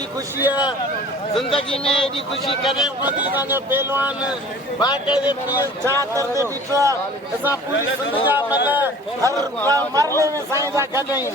एॾी ख़ुशी आहे ज़िंदगी में एॾी ख़ुशी कॾहिं बि कोन थी असांजो पहलवान बाटे जे पीउ छातर ते बीठो आहे असां पूरी सिंध जा मल हर मरले में साईं सां गॾु आहियूं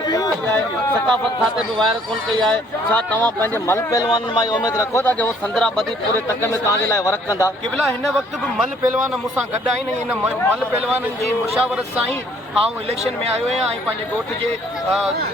सकाफ़त खाते भी वायर कोन कई आहे छा तव्हां पंहिंजे मल पहलवाननि मां उमेद रखो था कि वो संदरा बदी पूरे तक में तव्हांजे लाइ वर्क कंदा? क़िबला हिन वक़्तु बि मल पहलवान मूंसां गॾु आहिनि। इन मल पहलवाननि जी मुशावरत सां ई आउं इलेक्शन में आयो आहियां ऐं पंहिंजे ॻोठ जे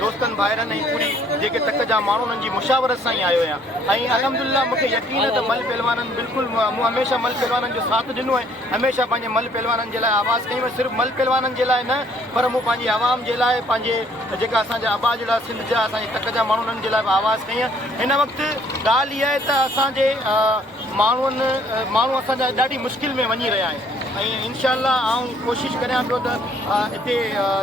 दोस्तनि भाइरनि ऐं पूरी जेके तक जा माण्हू उन्हनि जी मुशावरत सां ई आयो आहियां। ऐं अलहमदुलिल्लाह मूंखे यकीन आहे त मल पहलवाननि बिल्कुलु मूं हमेशह मल पहलवाननि जो साथ ॾिनो आहे। हमेशह पंहिंजे मल पहलवाननि जे लाइ आवाज़ कई आहे। सिर्फ़ु मल पहलवाननि जे लाइ न पर मूं पंहिंजी आवाम जे लाइ पंहिंजे जेका असांजा आबा जहिड़ा सिंध जा असांजे तक जा माण्हू उन्हनि जे लाइ बि आवाज़ कई आहे। हिन वक़्तु ॻाल्हि इहा आहे त असांजे माण्हू असांजा ॾाढी मुश्किल में वञी रहिया आहिनि ऐं इनशाअल्लाह आउं कोशिशि करियां पियो त हिते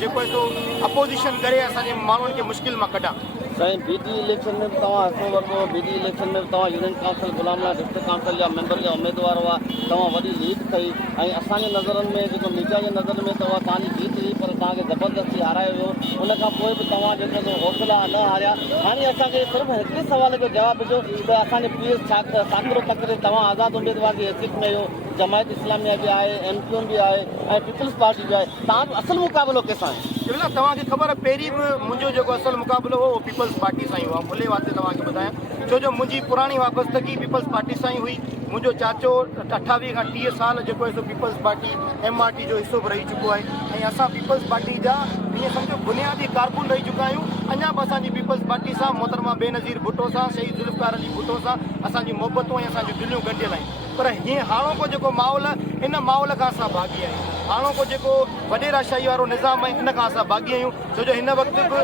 जेको आहे सो अपोज़िशन करे असांजे माण्हुनि खे मुश्किल मां कढां। साईं बीडी इलेक्शन में तव्हां हिसो वरितो, बीडी इलेक्शन में तव्हां यूनियन काउंसिल गुलाम डिस्ट्रिक्ट काउंसिल जा मेंबर जा उमेदवार हुआ, तव्हां वॾी लीड कई ऐं असांजे नज़रनि में जेको मीडिया जे नज़र में तव्हांजी जीत हुई पर तव्हांखे ज़बरदस्ती हारायो वियो। उन खां पोइ बि तव्हां जेको हौसला न हारिया। हाणे असांखे सिर्फ़ु हिकिड़े सुवाल जो जवाबु ॾिजो त असांजे पीएस साकरो तक ते तव्हां आज़ाद उमेदवार जी हैसियत में हो, जमायत इस्लामिया बि आहे, MQM बि आहे ऐं पीपल्स पार्टी बि आहे, तव्हांजो असुलु मुक़ाबिलो कंहिंसां आहे? तव्हांखे ख़बर आहे पहिरीं बि मुंहिंजो जेको असुलु मुक़ाबिलो हो पीपल्स पार्टी सां ई हुआ। खुले वास्ते तव्हांखे ॿुधायां छो जो मुंहिंजी पुराणी वाबस्तगी पीपल्स पार्टी सां ई हुई। मुंहिंजो चाचो 28 खां 30 साल जेको आहे सो पीपल्स पार्टी MRT जो हिसो बि रही चुको आहे ऐं असां पीपल्स पार्टी जा ईअं सम्झो बुनियादी कारकुन रही चुका आहियूं। अञा बि असांजी पीपल्स पार्टी सां मोहतरमा बेनज़ीर भुट्टो सां शहीद ज़ुल्फ़िकार अली भुट्टो सां असांजी मोहबतूं ऐं असांजूं दिलियूं गॾियल आहिनि। पर हीअं हाणोको जेको माहौल इन माहौल खां असां भागी आहियूं। हाणोको जेको वॾेराशाही वारो निज़ाम आहे इन खां असां भागी आहियूं छो जो हिन वक़्तु बि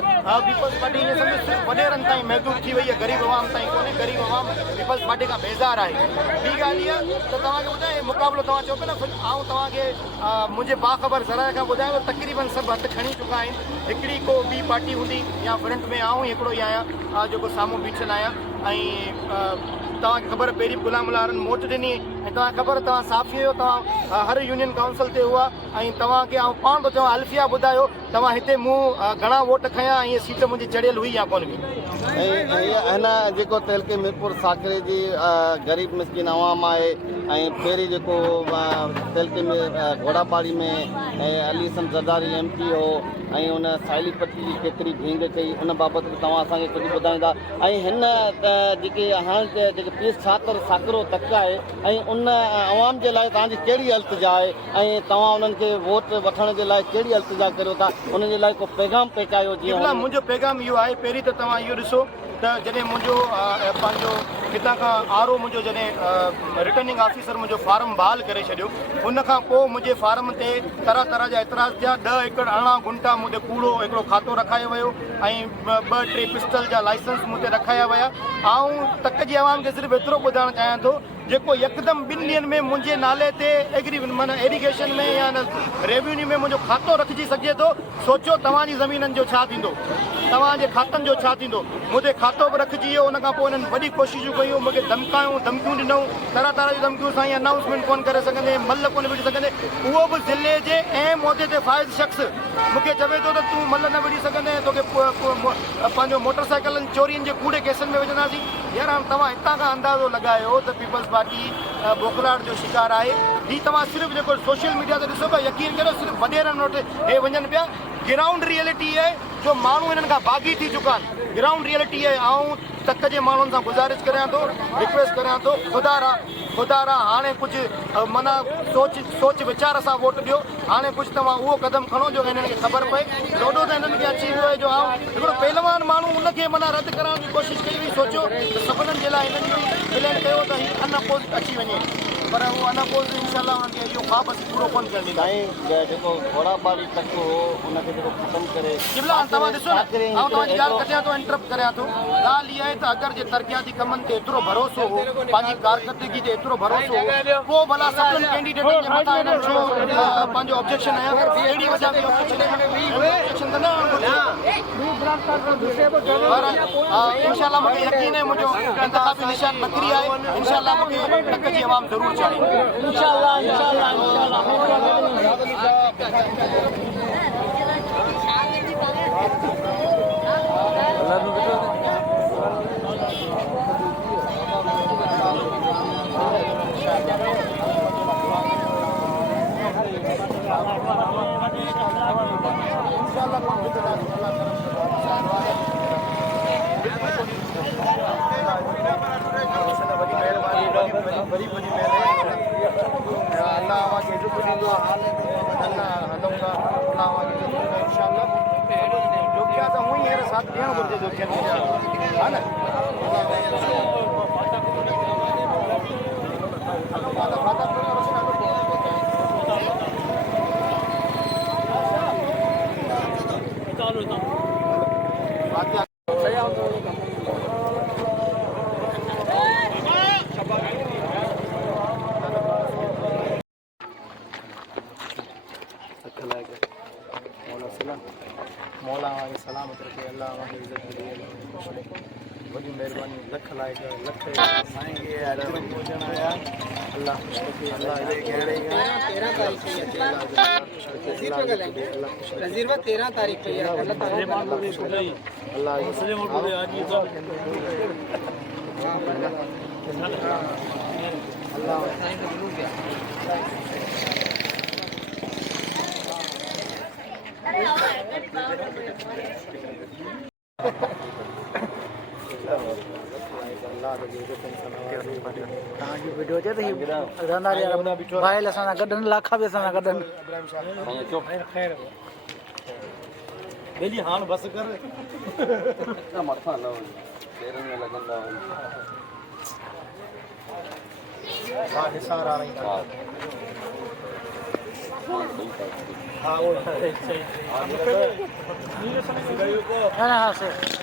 पीपल्स पार्टी ईअं सम्झो सिर्फ़ु वॾेरनि ताईं महदूद थी वई आहे, ग़रीब अवाम ताईं कोन्हे। ग़रीब अवाम पीपल्स पार्टी खां बेज़ार आहे। ॿी ॻाल्हि इहा त तव्हांखे ॿुधायां मुक़ाबिलो तव्हां चओ पिया न आउं तव्हांखे मुंहिंजे बाख़बर ज़राए खां ॿुधायां तक़रीबन सभु हथु खणी चुका आहिनि। हिकिड़ी को ॿी पार्टी हूंदी या फ्रंट में आऊं हिकिड़ो ई आहियां जेको साम्हूं बीठल आहियां। ऐं तव्हांखे ख़बर पहिरीं गुलाम वारनि मोट ॾिनी ऐं तव्हांखे ख़बर तव्हां साफ़ी आहियो, तव्हां हर यूनियन काउंसिल ते हुआ ऐं तव्हांखे आउं पाण थो चवां अल्फिया ॿुधायो तव्हां हिते मूं घणा वोट खयां ऐं हीअ सीट मुंहिंजी चढ़ियल हुई या कोन हुई। हिन जेको तहलके मिरपुर साकरे जी ग़रीब मिसकिन अवाम आहे ऐं पहिरीं जेको तहलके में घोड़ाबाड़ी में अली सन ज़रदारी MP हो ऐं उन साइली पट्टी जी केतिरी भींग कई उन बाबति बि तव्हां असांखे कुझु ॿुधाईंदा। ऐं हिन जेके हाणे जेके पीस साकरो तक आहे ऐं उन अवाम जे लाइ तव्हांजी कहिड़ी इल्तिजा आहे ऐं तव्हां उन्हनि खे वोट वठण जे लाइ कहिड़ी इल्तिजा करियो था, उन जे लाइ को पैगाम पेकायो? जीअं मुंहिंजो पैगाम इहो आहे, पहिरीं त तव्हां इहो ॾिसो त जॾहिं मुंहिंजो पंहिंजो हितां खां RO मुंहिंजो जॾहिं रिटर्निंग ऑफिसर मुंहिंजो फार्म बहाल करे छॾियो उन खां पोइ मुंहिंजे फार्म ते तरह तरह जा एतिराज़ थिया। 10 एकड़ 18 गुंटा मूं ते कूड़ो हिकिड़ो खातो रखायो वियो ऐं 2-3 पिस्टल जा लाइसेंस मूं ते रखाया विया। ऐं तक जी आवाम खे सिर्फ़ु एतिरो ॿुधाइणु चाहियां थो जेको यकदमि 2 ॾींहंनि में मुंहिंजे नाले ते माना एरीगेशन में या रेवेन्यू में मुंहिंजो खातो रखिजी सघे थो। सोचो तव्हांजी ज़मीननि जो छा थींदो, तव्हांजे खातनि जो छा थींदो। मुंहिंजे खातो बि रखिजी वियो। उन खां पोइ हिननि वॾी कोशिशूं कयूं, मूंखे धमकियूं ॾिनऊं, तरह तरह जी धमकियूं सां अनाउंसमेंट कोन करे सघंदे, मल कोन विझी सघंदे। उहो बि ज़िले जे अहम उहिदे ते फ़ाइज़ शख़्स मूंखे चवे थो त तूं मल न विझी सघंदे, तोखे पंहिंजो मोटरसाइकिलनि चोरियुनि जे कूड़े केसनि में विझंदासीं। यार हाणे तव्हां हितां खां अंदाज़ो लॻायो त पीपल्स पार्टी बोखलाहट जो शिकार आहे। हीअ तव्हां सिर्फ़ु जेको सोशल मीडिया ते ॾिसो पिया, यकीन करियो सिर्फ़ु वॾेरनि वटि हे वञनि पिया। ग्राउंड रियलिटी आहे जो माण्हू हिननि खां भागी थी चुका आहिनि। ग्राउंड रियलिटी आहे। ऐं तक जे माण्हुनि सां गुज़ारिश करियां थो, रिक्वेस्ट करियां थो, ख़ुदा रा हाणे कुझु माना सोच वीचार सां वोट ॾियो। हाणे कुझु तव्हां उहो क़दम खणो जो हिननि खे ख़बर पए। ॾोढो त हिननि खे अची वियो आहे जो हिकिड़ो पहलवान माण्हू उनखे माना रद्द करण जी कोशिशि कई हुई। सोचो त सभिनीनि जे लाइ हिननि जो प्लेन कयो त हीअ अनअपोज़ अची वञे, पर उहो अनअपोज़ इनशाअल्लाह हुनखे इहो ख़्वाब असीं पूरो कोन करणु ॾींदा। जेको घोड़ाबाड़ी तक हो उनखे जेको ख़तमु करे तव्हां ॾिसो न, तव्हांजी ॻाल्हि कटियां थो, इंटरप्ट करियां थो। ॻाल्हि इहा आहे त अगरि जे तरक़ियाती कमनि ते एतिरो भरोसो हो, पंहिंजी कारकर्दगी ते एतिरो भरोसो हो, पोइ भला सभिनी कैंडिडेटनि जे मथां हिननि छो पंहिंजो ऑब्जेक्शन आहे? अहिड़ी वजह बि ऑब्जेक्शन त न पर इंशाअल्लाह मूंखे यकीन आहे मुंहिंजो इंतख़ाबी निशान बकरी आहे। इंशाअल्लाह मूंखे टक जी आवाम ज़रूरु चाहे। इंशाअल्लाह इंशाअल्लाह इंशाअल्लाह साथ ॾियणु घुरिजे जो थियनि हा न मौला हमारी सलामत रखे अल्लाह हमारी इज्जत करे वॾी महिरबानी लख लाइक लख साईं खे पहुचण आया अल्लाह खुश रखे अल्लाह 13 तारीख़ नज़ीर 13 तारीख़ पे अल्लाह मुस्लिम पूरे आज अल्लाह तव्हांजी वीडियो अचे त रहंदा भाइल असां सां गॾनि लाखा बि असां सां गॾनि हाणे बसि कर हा हिसार आ रही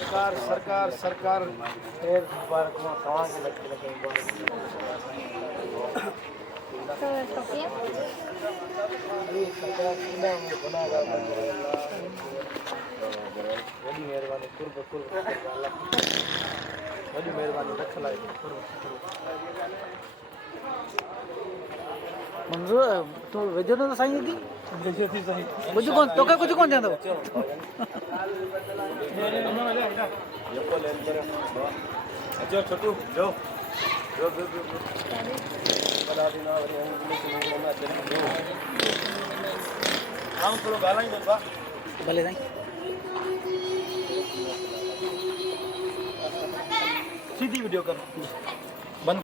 सरकार सरकार सरकार वॾी महिरबानी रख लाइ मंज़ूर तूं विझो न साईं की कुझु कोन तोखे कुझु कोन थींदो अचो छोटू जो थोरो ॻाल्हाईंदो भले साईं सीधी वीडियो कर